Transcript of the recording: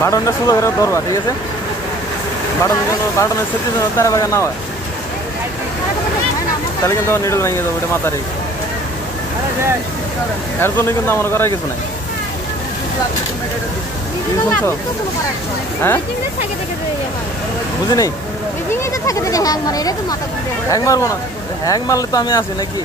বাটনটা সুন্দর করে ধরবা, ঠিক আছে? বাটনের সেফটি তারা বাগা না হয়, তাহলে কিন্তু নিডল ভেঙে যাবো, ওটা মাথার। এর জন্য কিন্তু আমার করার কিছু নাই। শুনছো? হ্যাঁ, বুঝি নেই। হ্যাং মারবো না, হ্যাং মারলে তো আমি আছি নাকি?